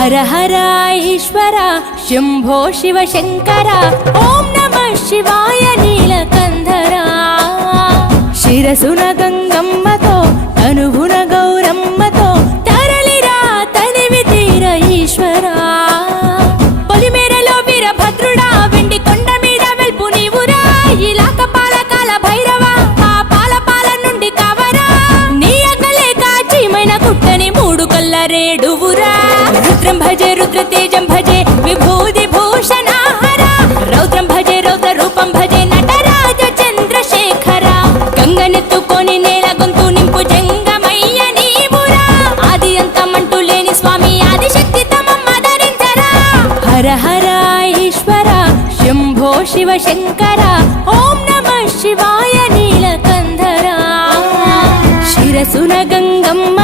హర హర ఈశ్వర శంభో శివ శంకర ఓం నమః శివాయ నీలకంధర శిరసున గంగమ్మతో తనువున గౌరమ్మతో తరలిరా తనివి తీర ఈశ్వరా పొలిమేరలో వీరభద్రుడా వెండి కొండ మీద వెల్పు నీవురా ఇలాక పాలకాల భైరవ ఆ పాల నుండి కవరా నీ అగలే కాచీమైన కుట్టని మూడు కల్ల రేడువురా రుద్రం భజే రుద్ర తేజం భజే విభూతి భూషణాహర రౌద్రం భజే రౌద్ర రూపం భజే నటరాజ చంద్రశేఖర గంగనెత్తుకొని నేల గొంతు నింపు జంగమయ్య నీవురా ఆది అంతమంటూ లేని స్వామి ఆదిశక్తి తమమ్మ ధరించరా హర హర ఈశ్వర శంభో శివ శంకర ఓం నమః శివాయ నీలకంధర శిరసున గంగమ్మ